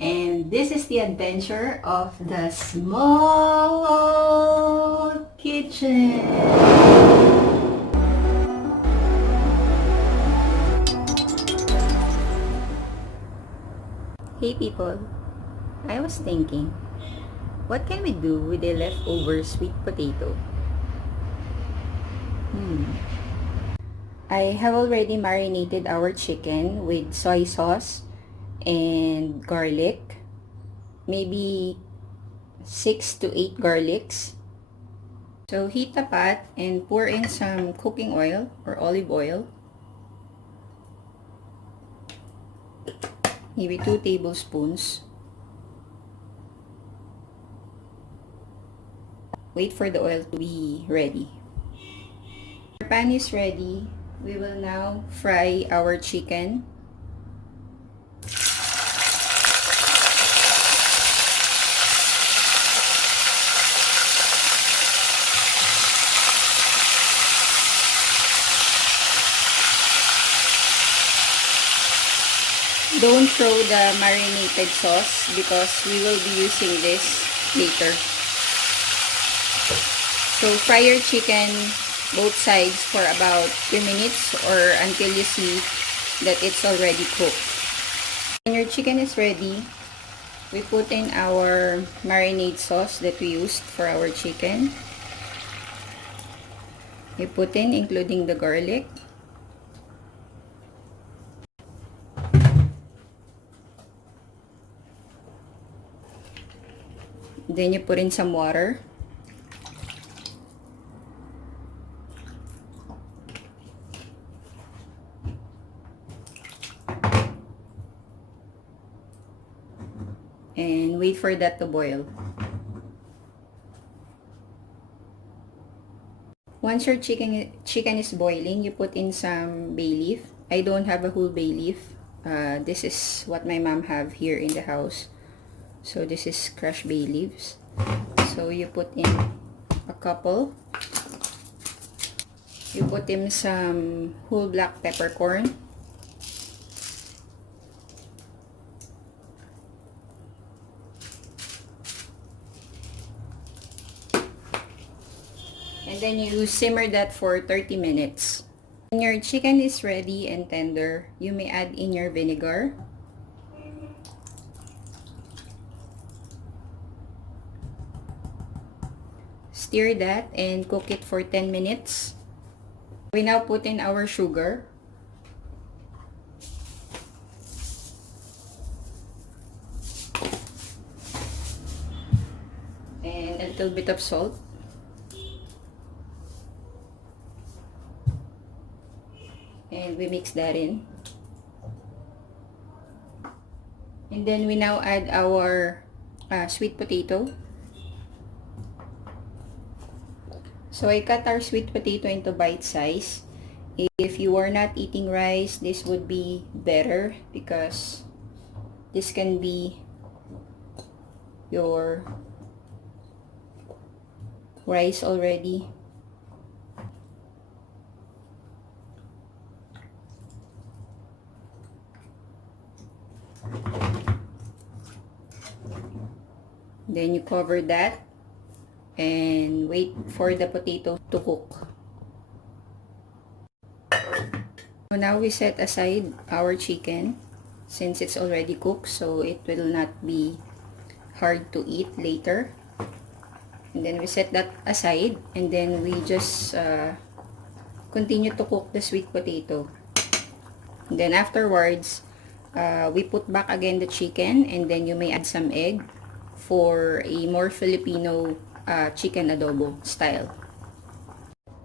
And this is the adventure of the small kitchen. Hey people, I was thinking, what can we do with the leftover sweet potato? I have already marinated our chicken with soy sauce and garlic. Maybe 6 to 8 garlics. So heat a pot and pour in some cooking oil or olive oil. Maybe 2 tablespoons. Wait for the oil to be ready. Our pan is ready. We will now fry our chicken. Don't throw the marinated sauce because we will be using this later. So fry your chicken both sides for about 3 minutes or until you see that it's already cooked. When your chicken is ready, we put in our marinade sauce that we used for our chicken. We put in including the garlic. Then you put in some water. And wait for that to boil. Once your chicken is boiling, you put in some bay leaf. I don't have a whole bay leaf. This is what my mom have here in the house. So this is crushed bay leaves. So you put in a couple. You put in some whole black peppercorn. And then you simmer that for 30 minutes. When your chicken is ready and tender, you may add in your vinegar. Stir that and cook it for 10 minutes. We now put in our sugar. And a little bit of salt. And we mix that in. And then we now add our sweet potato. So I cut our sweet potato into bite size. If you are not eating rice, this would be better because this can be your rice already. Then you cover that and wait for the potato to cook. So now we set aside our chicken since it's already cooked, so it will not be hard to eat later. And then we set that aside and then we just continue to cook the sweet potato. And then afterwards, we put back again the chicken and then you may add some egg for a more Filipino chicken adobo style.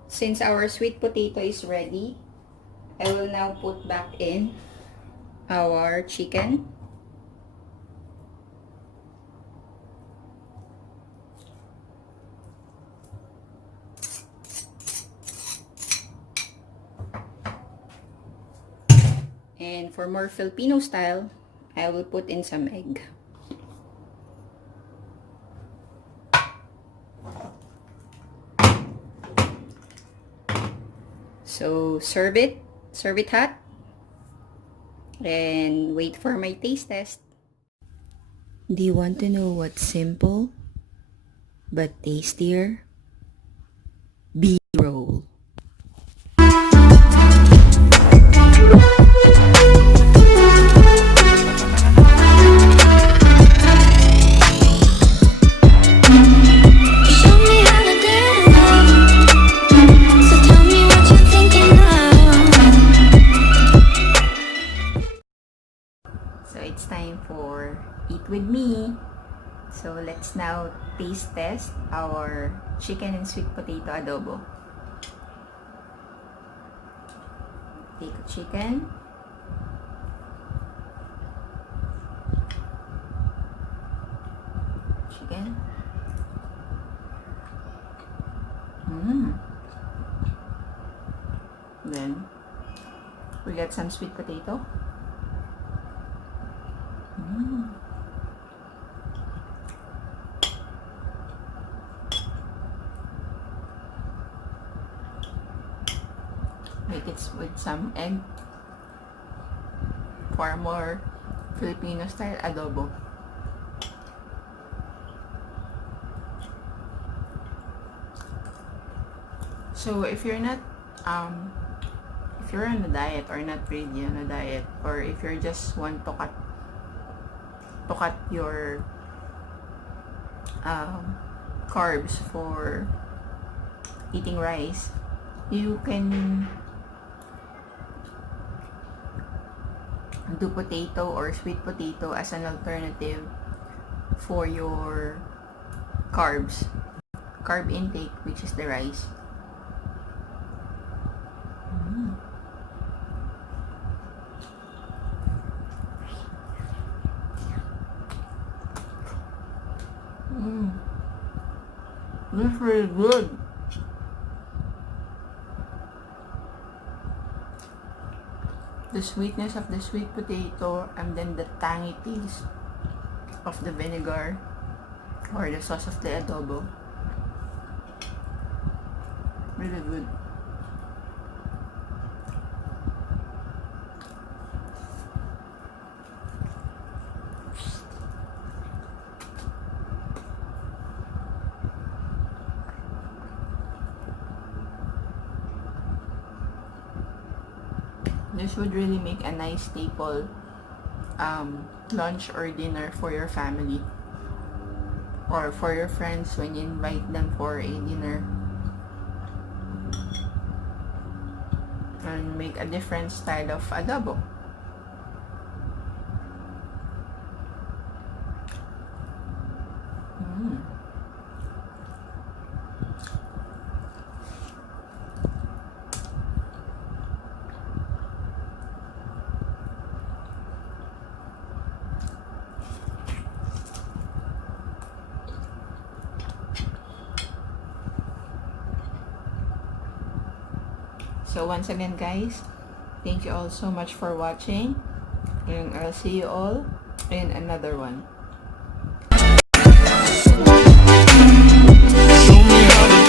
Since our sweet potato is ready, I will now put back in our chicken. And for more Filipino style, I will put in some egg. So serve it hot and wait for my taste test. Do you want to know what's simple but tastier? B-roll. So it's time for Eat With Me. So let's now taste test our chicken and sweet potato adobo. Take a chicken. Then we got some sweet potato. Make it with some egg for more Filipino style adobo. So if you're not if you're on a diet or not really on a diet, or if you just want to cut your carbs for eating rice, you can do potato or sweet potato as an alternative for your carb intake, which is the rice. This is really good. The sweetness of the sweet potato and then the tangy taste of the vinegar or the sauce of the adobo. Really good. This would really make a nice staple lunch or dinner for your family or for your friends when you invite them for a dinner, and make a different style of adobo. So once again guys, thank you all so much for watching, and I'll see you all in another one. Show me how to